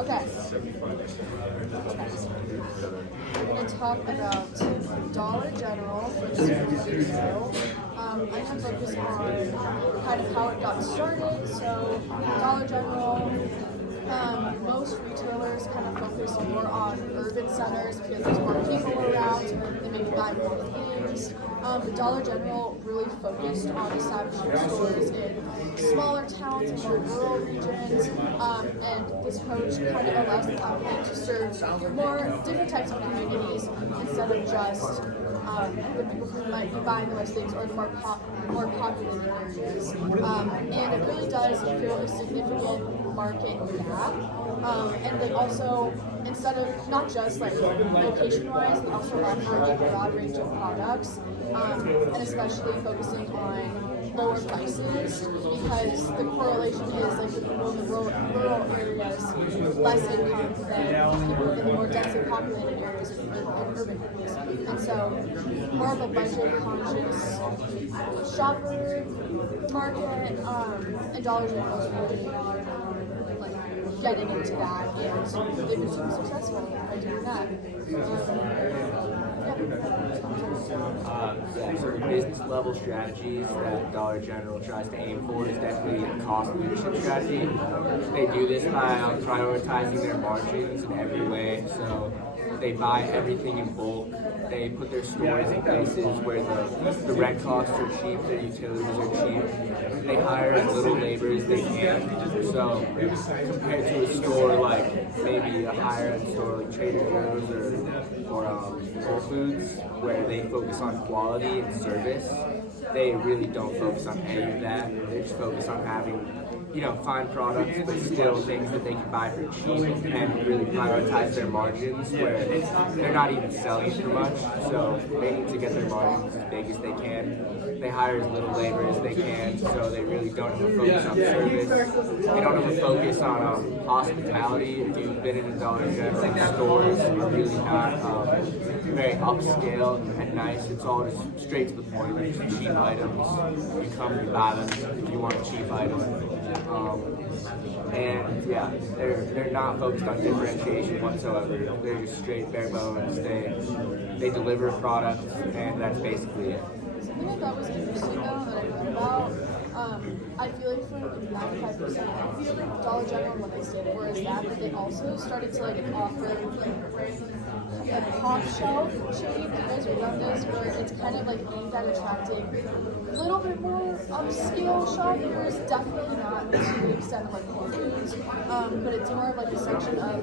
Okay. We're going to talk about Dollar General for this video. I'm going to focus on kind of how it got started. So Dollar General, most retailers kind of focus more on urban centers because there's more people around, they maybe buy more things. But Dollar General really focused on establishing stores in smaller towns and more rural regions, and this approach kind of allows the company to serve more different types of communities instead of just the people who might be buying the most things or the more populated areas. And it really does fill a significant market gap. And they also, instead of not just like location-wise, they also offer a broad range of products, and especially focusing on lower prices because the correlation is like the people in the rural areas less income than people in the more densely populated areas in urban areas. And so more of a budget conscious shopper market, and Dollar General is really like getting into that, and they've been super successful by doing that. So the business level strategies that Dollar General tries to aim for is definitely a cost leadership strategy. They do this by prioritizing their margins in every way. So they buy everything in bulk. They put their stores in places where the rent costs are cheap, their utilities are cheap. They hire as little labor as they can. So compared to a store like maybe a higher end store like Trader Joe's or Whole Foods, where they focus on quality and service, they really don't focus on any of that. They just focus on having, fine products, but still things that they can buy for cheap and really prioritize their margins where they're not even selling for much. So they need to get their margins as big as they can. They hire as little labor as they can, so they really don't have a focus on service. They don't have a focus on hospitality. If you've been in a Dollar General stores, you're really not very upscale and nice. It's all just straight to the point. There's cheap items. You come, you buy them if you want a cheap item. And yeah, they're not focused on differentiation whatsoever. They're just straight bare bones. They deliver a product, and that's basically it. Something I thought was interesting though that I read about, I feel like for 95% of Dollar General, what they stand for is that, but they also started to like offer a top shelf chain. You guys read about this, where it's kind of like aimed at attracting a little bit more upscale shoppers, definitely not to the extent of like Whole Foods, but it's more of like a section of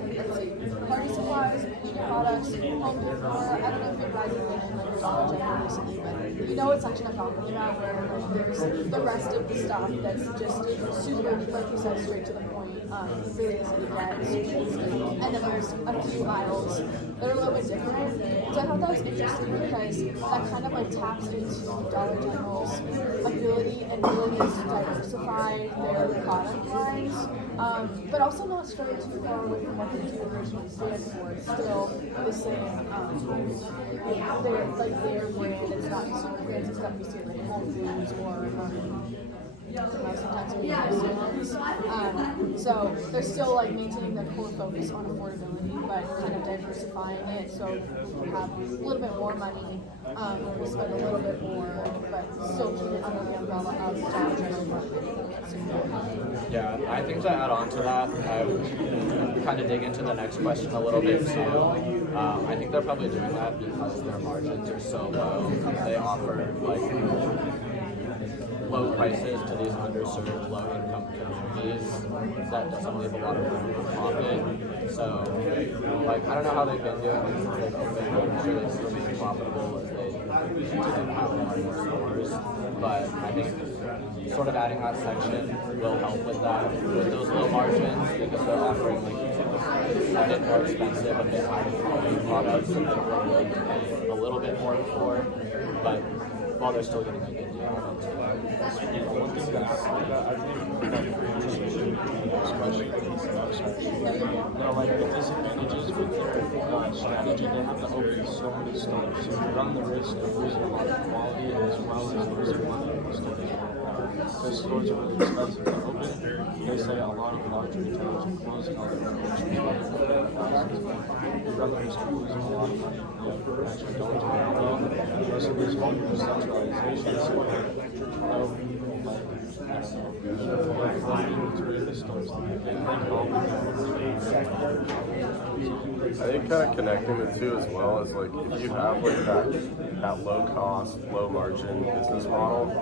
party supplies, beauty products, home decor. I don't know if you guys have been in like a Dollar General recently, but you know what section I'm talking about, where like there's the rest of the stuff that's just super, like you said, straight to the point, really easy to get, super easy. And then there's a few aisles that are a little bit different. So I thought that was interesting because that kind of like taps into Dollar General's ability and willingness to diversify their product lines, but also not stray too far away from what they do originally stand for. It's still the same, their brand. It's not super fancy stuff you see like Whole Foods or sometimes so they're still like maintaining their core focus on affordability, but kind of diversifying it so people have a little bit more money, or spend a little bit more, but still keep it under the umbrella of Dollar General marketing. Yeah, I think to add on to that, I would kind of dig into the next question a little bit too. I think they're probably doing that because their margins are so low. They offer like low prices to these underserved, low-income communities that doesn't leave a lot of room for profit. So, like, I don't know how they've been doing it since they've opened. I'm sure they still be profitable as they continue to have more stores. But I think sort of adding that section will help with that, with those low margins, because they're offering like a bit more expensive, a bit higher quality products that they're willing to pay a little bit more for, but while they're still getting a good deal on it. One thing to add to that, I think, especially like the disadvantages with their strategy, they have to open so many stores, so you run the risk of losing a lot of quality as well as losing money in the stores. because stores are really expensive to open. They say a lot of large retailers are closing all their locations. Rather just losing a lot of money and actually don't do that well. So there's one centralization. So, I think kind of connecting the two as well is like if you have like that low cost, low margin business model,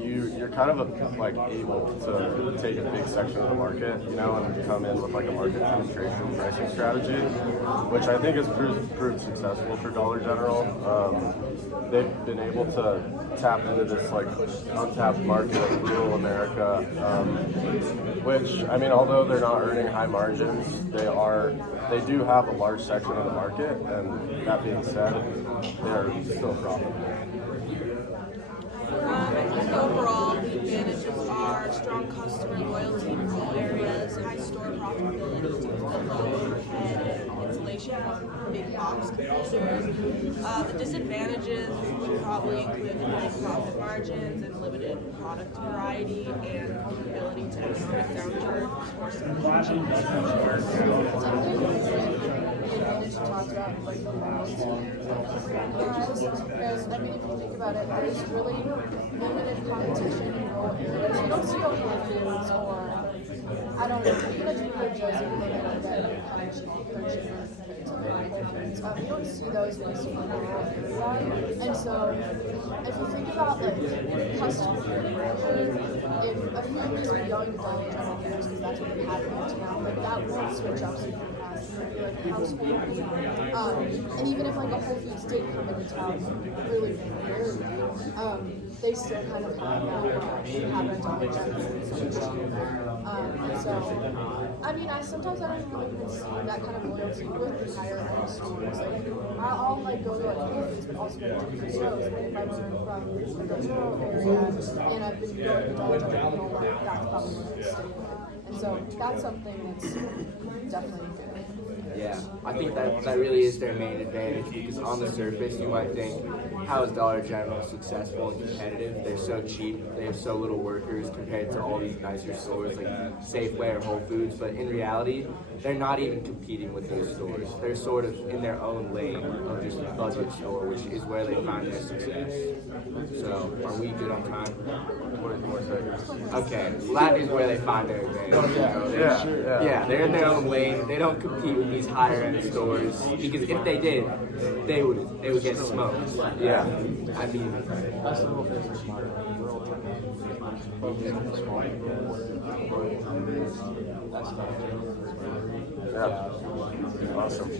you're kind of like able to take a big section of the market, you know, and come in with like a market penetration pricing strategy, which I think has proved successful for Dollar General. They've been able to tap into this like untapped market of rural America, which I mean, although they're not earning high margins, they do have a large section of the market, and that being said, they're still profitable. I think overall the advantages are strong customer loyalty in rural areas, high store profitability due to the low overhead and insulation from big box competitors. The disadvantages would probably include limited profit margins and limited product variety and vulnerability to economic downturn or supply. Advantage you talked about, like the loyalty. Because, I mean, if you think about it, there's really limited competition in rural areas. You don't see a Whole Foods or, I don't know, even a Trader Joe's if you look at that kind of cheaper compared to other you don't see those in a super rural area. And so, if you think about like customer behavior, if a family's been going to Dollar General years because that's what they have in their town, like that won't switch up super fast. It might be like a household. And even if like a Whole Foods did come into town really rarely, they still kind of have a Dollar General so much cheaper. And so, I mean, sometimes I don't even see that kind of loyalty with the higher end stores. Like, I'll like go to like Whole Foods, but also go to different stores. Like if I'm from like a rural area and I've been going to Dollar General my whole life, that's probably where I stay with. And so that's something that's definitely good. Yeah, I think that really is their main advantage because on the surface you might think, how is Dollar General successful and competitive? They're so cheap, they have so little workers compared to all these nicer stores like Safeway or Whole Foods, but in reality, they're not even competing with those stores. They're sort of in their own lane of just a budget store, which is where they find their success. So, are we good on time? 24 seconds. Okay, well, that is where they find their advantage. Yeah, they're in their own lane. They don't compete with these higher end stores because if they did, they would get smoked. Yeah, I mean, That's the whole business model. Rural That's Yeah, awesome.